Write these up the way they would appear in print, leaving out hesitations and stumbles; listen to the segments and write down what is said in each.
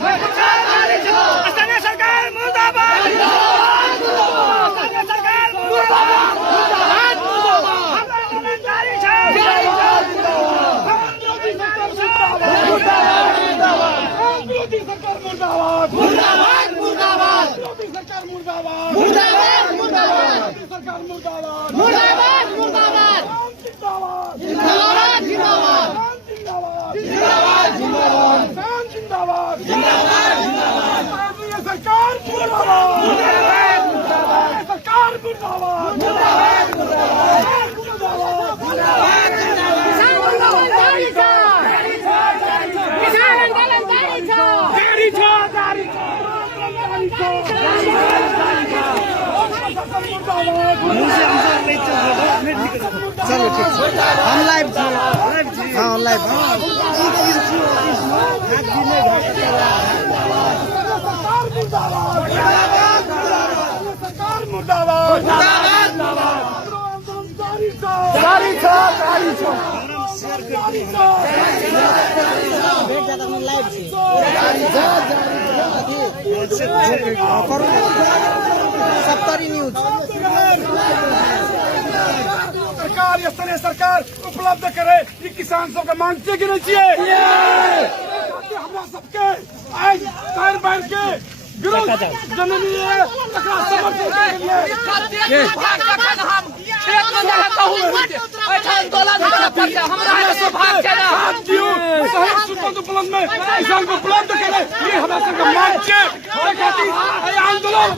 स्थानीय सरकार मुर्दाबाद, स्थानीय सरकार मुर्दाबाद, जारी छ। विरोधी सरकार मुर्दाबाद, मुर्दाबाद, मुर्दाबाद, विरोधी सरकार मुर्दाबाद, मुर्दाबाद, मुर्दाबाद, विरोधी सरकार मुर्दाबाद, मुर्दाबाद, मुर्दाबाद, जिंदाबाद, जिंदाबाद, जिंदाबाद, जिंदाबाद, जिंदाबाद, जिंदाबाद, जिंदाबाद, जिंदाबाद, सरकार मुर्दाबाद, मुर्दाबाद, मुर्दाबाद, सरकार मुर्दाबाद, मुर्दाबाद, मुर्दाबाद, मुर्दाबाद, चलो ठीक है, हम लाइव हाँ लाइव सरकार मुर्दाबाद, जारी छ, जारी छ, सप्तरी न्यूज सरकार, स्थानीय सरकार उपलब्ध करे, ये किसान सबका मांग चाहिए कि नहीं चाहिए? हमरा सबके आज पैर बैठ के विरोध जननी है, समर्थन के लिए उपलब्ध में किसान को उपलब्ध करे, ये हमारा सबका मांग चाहिए। आंदोलन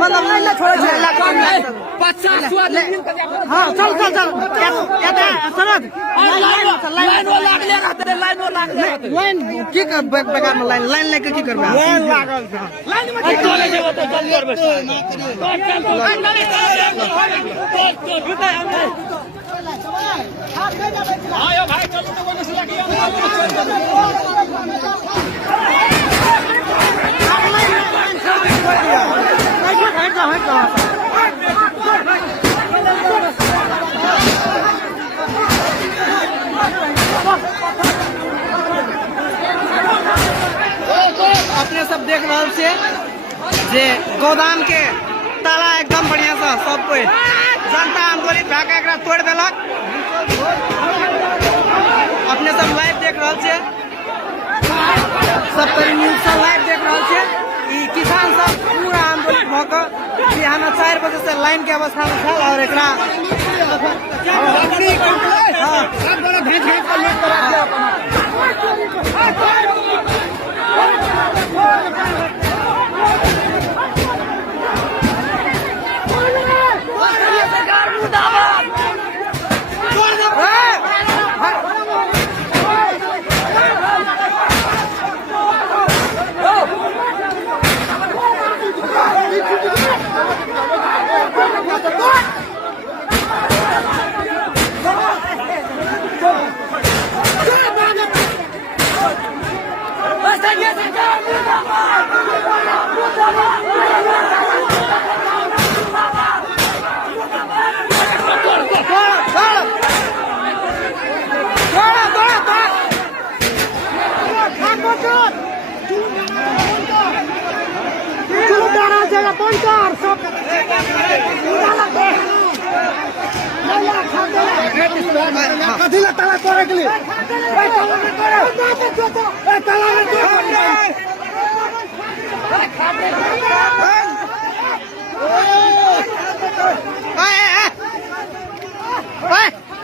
मतलब लाइन ना छोड़ 50 हाँ चल चल चल सरद लाइन की बेकार में लाइन लेके की करबे लाइन लागल छ लाइन में की चले जेबो तो जल्दी करबे आयो भाई चलो तो बोले से लगियो अपने सब देख रहा से जे गोदाम के ताला एकदम बढ़िया सा सब कोई जनता आंदोलित भाका एकरा तोड़ देलक। अपने सब लाइव देख रहा से, सब तरी न्यूज सब लाइव देख रहा से। ई किसान सब पूरा आंदोलित भकर बिहान 4 बजे से लाइन के अवस्था में था और एकरा कथिला ताला तोड़े के लिए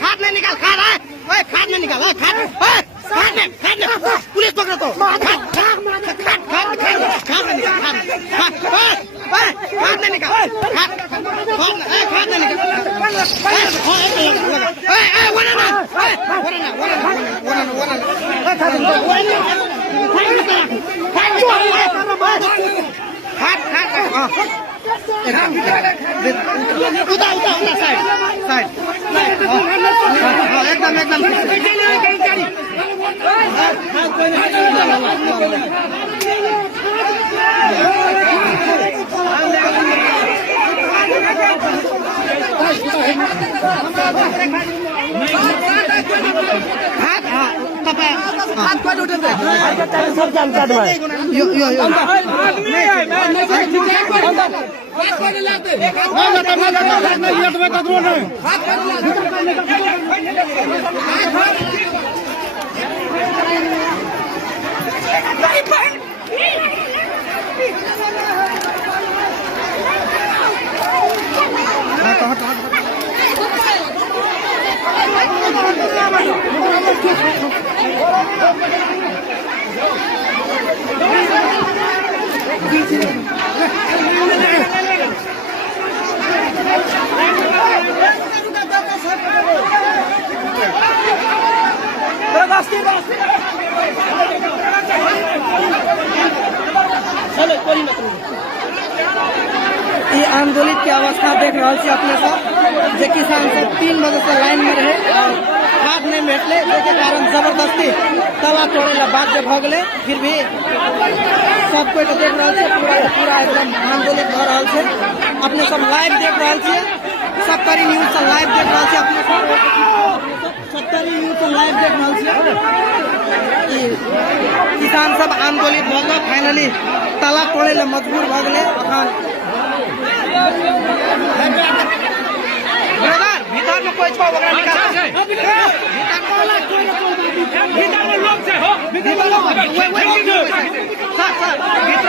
खाद नहीं निकाल, खाद है, खाद नहीं निकाल, खाद पुलिस पकड़ो तो खाद खाद खाद खाद खाद खाद हाथ नहीं निकाल, हाथ नहीं निकाल, एकदम ये आंदोलित के अवस्था देख रहा छे अपने सब, जे किसान सब 3 बजे से लाइन में रहे और हाथ नहीं बैठले, जेके कारण जबरदस्ती तवा तोड़े ला बाध्य भ गए। फिर भी सब कोई तो देख रहा छे, पूरा एकदम आंदोलित हो रहा छे। अपने सब लाइव देख रहा छे, सत्तरी न्यूज से लाइव देख रहा छे, अपने सब सत्तरी न्यूज से लाइव देख रहा छे। किसान सब आंदोलित भ गए, फाइनली तला तोड़े ला मजबूर भ गए। भीतर में कोई छो वगैरह निकाल भीतर में लोग से हो, भीतर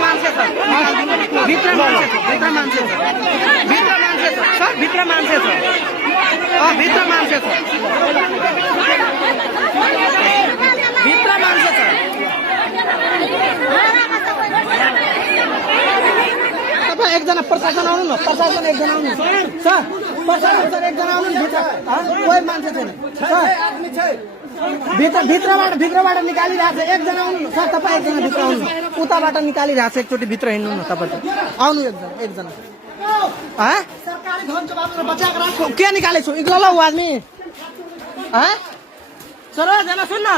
मान से सर, भीतर मान से सर, भीतर मान से सर, भीतर मान से सर, भीतर मान से सर, भीतर मान से सर। एक जना प्रशासन आउनु न, प्रशासन एक जना आउनु सर, प्रशासन सर एक जना आउनु भित्र, कोही मान्छे छैन सर, भित्रबाट निकालिरहेछ। एक जना आउनु सर, तपाईँ एक जना भित्र आउनु, उताबाट निकालिरहेछ, एकचोटि भित्र हिँड्नु न तपाईँ, आउनु एक जना। सरकारी धन चबालेर बचाएको राख्नु, के निकालेको छु इग्लो ल उ आदमी सर, जना सुन न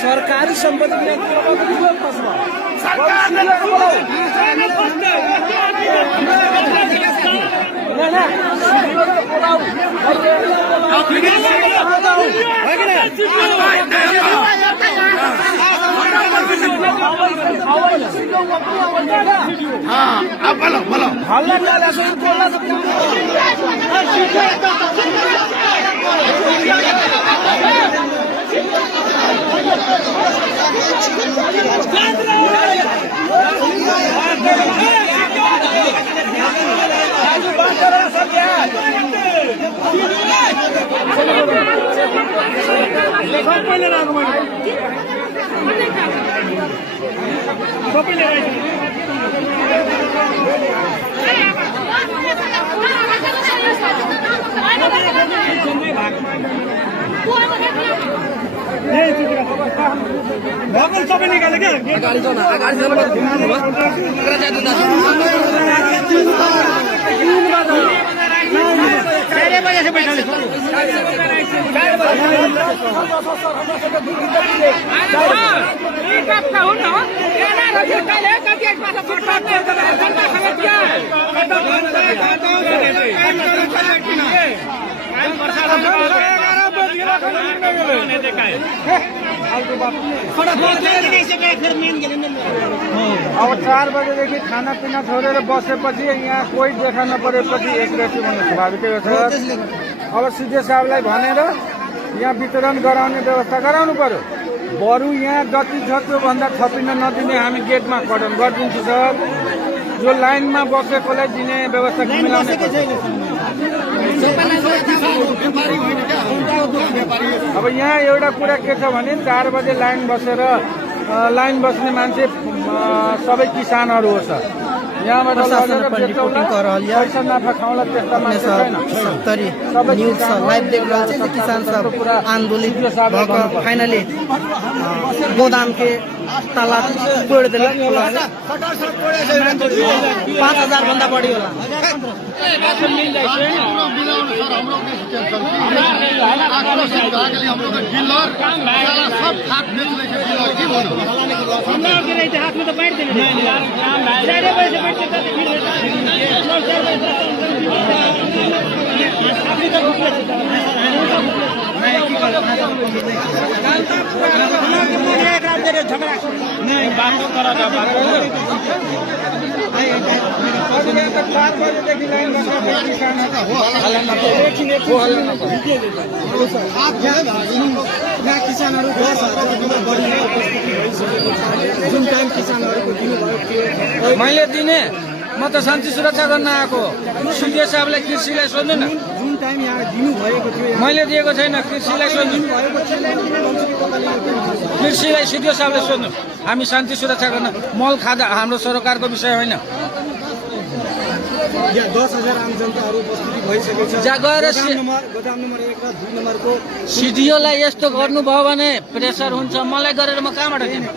सरकारी संपत्ति सरकार हाँ अब बोलो बोलो सबै निकाले क्या अगाडि जाऊ न अगाडि जाऊ न अब 4 बजेदेखि खानापिना छोडेर बसेपछि यहाँ कोही देखा नपरेपछि एक व्यक्ति भन्नु स्वाभाविकै हो सर। अब सिधे साहबलाई भनेर यहाँ वितरण गराउने व्यवस्था गराउनु पर्यो। बरु यहाँ जति छ त्योभन्दा थपिन नदिने हामी गेटमा कटन गरिदिन्छु सर। जो लाइनमा बसेकोलाई दिने व्यवस्था मिलाउने अब यहाँ एउटा कुरा के छ भने 4 बजे लाइन बस्ने मान्छे सबै किसानहरू हो सर। यहाँबाट पैसा नाफा खाउँला त्यस्ता मान्छे छैन। न्यूज लाइभ देख रहा है किसान सब आंदोलित फाइनली गोदाम के ताला तोड़ दिल 5,000 बंदा बड़ी होला। हाथ में तो बैठ देने नहीं बातों करा जा मैले दिने म त शान्ति सुरक्षा गर्न आएको। सिडिओ साहबलाई कृषिलाई सोध्नु न। जुन टाइम यहाँ दिनु भएको थियो मैले दिएको छैन। कृषिलाई सोध्नु। कृषिलाई सिडिओ साहबले सोध्नु। हामी शान्ति सुरक्षा गर्न मल खादा हाम्रो सरकारको विषय होइन। 10,000 आम जनताहरू उपस्थिति भइसकेको छ। जा गएर गोदाम नम्बर 1 र 2 नम्बरको सिडिओलाई यस्तो गर्नुभयो भने प्रेसर हुन्छ। मलाई गरेर म कहाँबाट दिने?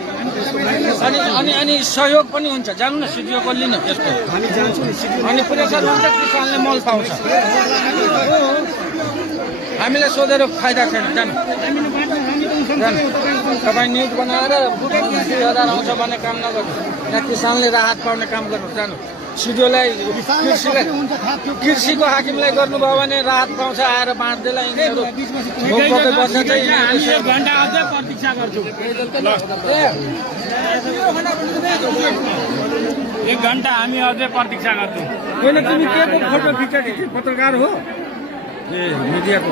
अनि सहयोग पनि हुन्छ। जानु न सिडिओको लिनु यस्तो। हामी जान्छौँ नि सिडिओ अनि प्रेसर हुन्छ किसानले मल पाउँछ। हामीलाई सोधेर फाइदा छैन। जानु तपाईँ न्युज बनाएर 20,000 आउँछ भन्ने काम नगर्नु। यहाँ किसानले राहत पाउने काम गर्नु। जानु सिडिओलाई कृषिको हाकिमलाई गर्नुभयो भने राहत पाउँछ। आएर बाँड्दैला यिनीहरू बस्छ चाहिँ 1 घण्टा अझै प्रतीक्षा गर्छु। 1 घण्टा हामी अझै प्रतीक्षा गर्छौँ। होइन तिमी के को फोटो खिचेको कि पत्रकार हो? ए मिडियाको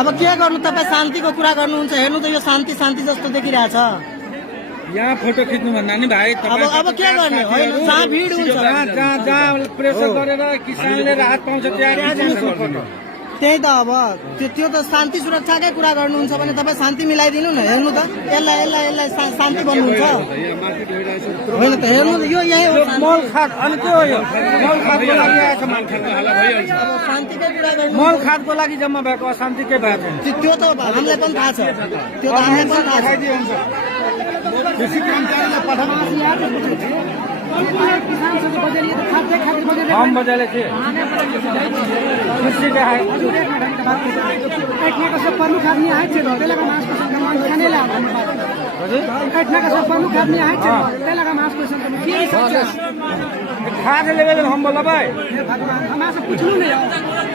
अब के गर्नु? तपाईँ शान्तिको कुरा गर्नुहुन्छ। हेर्नु त यो शान्ति जस्तो देखिरहेछ। यहाँ फोटो खिच्नु भन्दा नि भाइ अब के गर्ने? होइन जहाँ भिड हुन्छ जहाँ प्रेसर गरेर किसानले राहत पाउँछ त्यहाँ त्यही त। अब त्यो त शान्ति सुरक्षाकै कुरा गर्नुहुन्छ भने तपाईँ शान्ति मिलाइदिनु न। हेर्नु त यसलाई शान्ति भन्नुहुन्छ होइन त। हेर्नु यो यही हो मल खाद। अनि के हो यो मल खादको लागि आएछ मान्छे। शान्तिकै कुरा गर्नु। मल खादको लागि जम्मा भएको अशान्तिकै भएको त्यो त हामीलाई पनि थाहा छ। त्यो त हामीलाई पनि थाहा छ। हम बजाले थिए कृषि का है प्रमुख आदमी आए थे खाद लेवल हम बोला भाई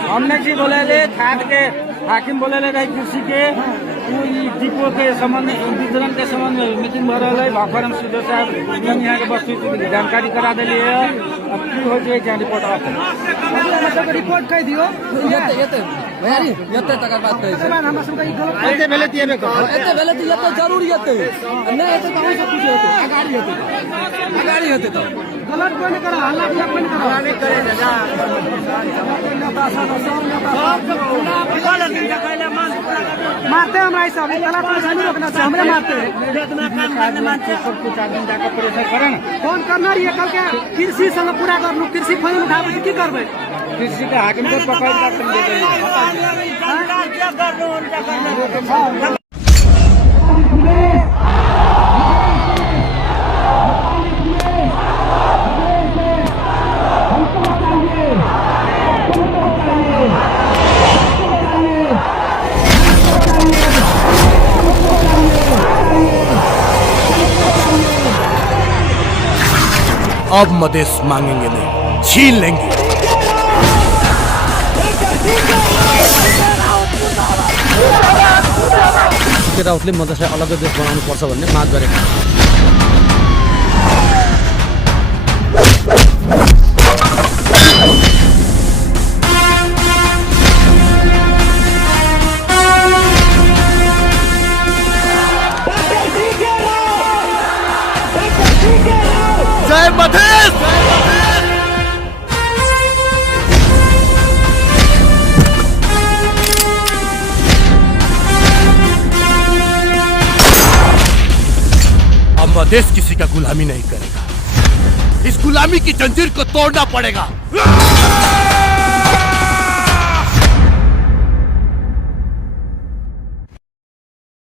हमने जी बोले ले खाद के हाकिम बोले ले कृषि के डिपो के संबंध वितरण के संबंध में मीटिंग भरल है। भाफरम सिद्धो साहब यहाँ के वस्तु जानकारी करा दिली है। अब की हो जाए क्या रिपोर्ट आते रिपोर्ट कह दियो तकर बात कही एते भेले तिएबे को एते भेले त एते जरूर एते नहीं एते कहाँ से कुछ होते अगाड़ी होते तो गलत कोई नहीं करा। हल्ला कोई नहीं करा। हल्ला करे जा मारते हमरा ऐसा अभी गलत कोई नहीं रोकना चाहिए। हमरे मारते इतना काम करने मानते सब कुछ आदमी जाकर प्रेशर करे ना। फोन करना रही है कल के कृषि संग पूरा करलू। कृषि फोन उठाबे की करबे? कृषि का हाकिम को पकड़ कर दे देंगे। अब मधेश मांगेंगे नहीं। छीन लेंगे। राउतले मधेसलाई अलग्गै देश बनाउनु पर्छ भन्ने माग गरेका जय मधेश। अब मधेश किसी का गुलामी नहीं करेगा। इस गुलामी की जंजीर को तोड़ना पड़ेगा।